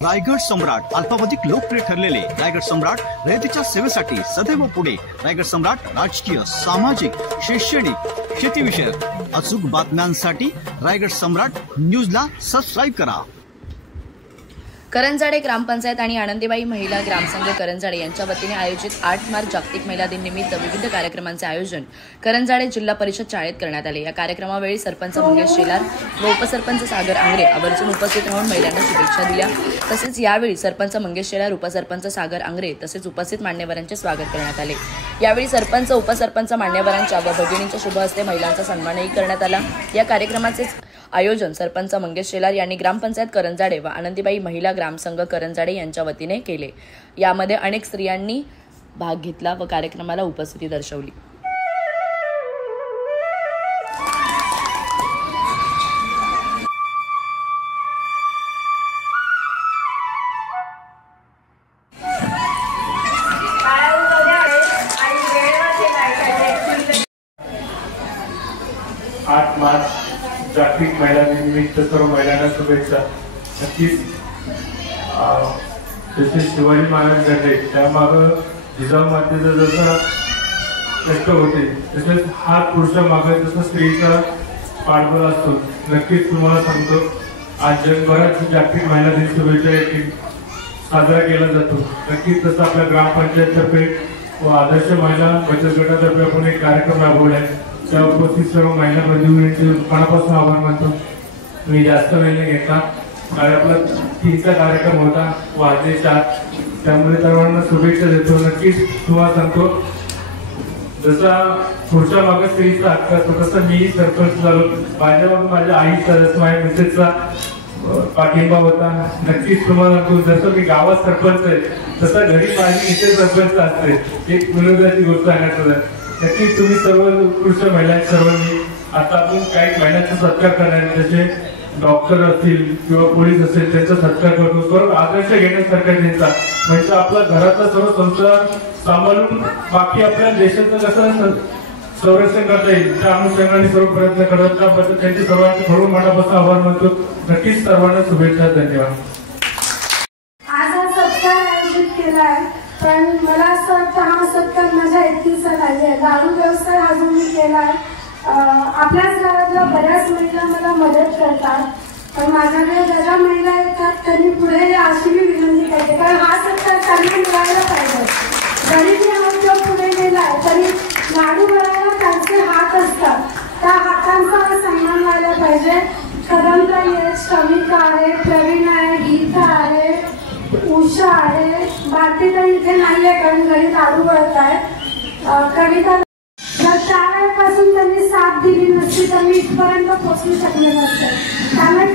रायगड सम्राट अल्पावधीत लोकप्रिय ठरलेले रायगड सम्राट रयतेच्या सेवेसाठी सदैव पुढे। रायगड सम्राट राजकीय, सामाजिक, शैक्षणिक, शेतीविषयक अचूक बातम्यांसाठी रायगड सम्राट न्यूजला सबस्क्राइब करा। करंजाडे ग्रामपंचायत आणि आनंदीबाई महिला ग्रामसंघ करंजाडे यांच्या वतीने आयोजित 8 मार्च जागतिक महिला दिन निमित्त विविध कार्यक्रमांचे आयोजन करंजाडे जिल्हा परिषद शाळेत करण्यात आले। या कार्यक्रमावेळी सरपंच मंगेश शेलार व उपसरपंच सागर आंग्रे आवर्जून उपस्थित राहून महिलांना शुभेच्छा दिल्या। तसेच यावेळी सरपंच मंगेश शेलार, उपसरपंच सागर आंग्रे तसेच उपस्थित मान्यवरांचे स्वागत करण्यात आले। यावेळी सरपंच, उपसरपंच, मान्यवरांच्या व भगिनींच्या शुभ हस्ते महिलांचा सन्मानही करण्यात आला। या कार्यक्रमाचे आयोजन सरपंच मंगेश शेलार यांनी ग्रामपंचायत करंजाडे व आनंदीबाई महिला ग्रामसंघ करंजाडे यांच्या वतीने केले। यामध्ये अनेक स्त्रियांनी भाग घेतला व कार्यक्रमाला उपस्थिती दर्शवली। जागतिक महिला दिनानिमित्त सर्व महिलांना शुभेच्छा। नक्कीच जसे शिवाजी महाराज घडले त्यामागं जिजाऊ मातेचा जसा कष्ट होते तसेच हा पुरुषामागे जसा स्त्रीचा पाठबळ असतो। नक्कीच तुम्हाला सांगतो आज जगभरात जागतिक महिला दिन शुभेच्छा साजरा केला जातो। नक्कीच तसं आपल्या ग्रामपंचायततर्फे व आदर्श महिला बचत गटातर्फे आपण एक कार्यक्रम राबवला आहे। त्या उपस्थित सर्व महिला बंधूंचे मनापासून आभार मानतो। मी जास्त वेळ नाही घेतला कारण आपला 3चा कार्यक्रम होता वाजले 4, त्यामुळे सर्वांना शुभेच्छा देतो। नक्कीच तुम्हाला सांगतो जसा पुढच्या मागे स्त्रीचा हक्क असतो तसं मी सरपंच झालो, माझ्यामागे माझ्या आईचा जसं माझ्या मिसेसचा पाठिंबा होता। नक्कीच तुम्हाला सांगतो जसं मी गावात सरपंच आहे तसं घरी माझी मिसेस सरपंच असते। एक विनोदाची गोष्ट सांगायचं नक्कीच तुम्ही सर्व उत्कृष्ट महिला सर्वांनी आता आपण काही महिलांचा सत्कार करणार जसे डॉक्टर असतील किंवा पोलीस असेल त्यांचा सत्कार करतो। सर्व आदर्श घेण्यासारखा त्यांचा म्हणजे आपला घराचा सर्व संसार सांभाळून बाकी आपल्या देशाचं कसं संरक्षण करता येईल त्या अनुषंगाने सर्व प्रयत्न करतात। त्याबद्दल त्यांचे सर्वांचे भरून मनापासून आभार मानतो। नक्कीच सर्वांना शुभेच्छा, धन्यवाद। आज हा सत्कार आयोजित केला आहे पण मला असं वाटतं हा सत्कार माझ्या एकटीचा नाही आहे। दारू व्यवसाय अजून मी केला आहे। आपल्याच घरातल्या बऱ्याच महिला मला मदत करतात पण माझ्याकडे ज्या महिला येतात त्यांनी पुढे अशी मी विनंती करते कारण हा सत्कार त्यांना मिळायला पाहिजे। जरी मी हा पुढे गेलाय तरी लाडू बनायला त्यांचे हात असतात, त्या हातांचा सन्मान व्हायला पाहिजे। कदमताई आहे, शमिका आहे, प्रवीण आहे, गीता आहे, उषा आहे, भारती तर इथे नाहीये कारण घरी लाडू बनत आहे। कविता जर त्यावेळेपासून त्यांनी साथ दिली नसती तर मी इथपर्यंत पोहोचू शकले नसते। त्यामुळे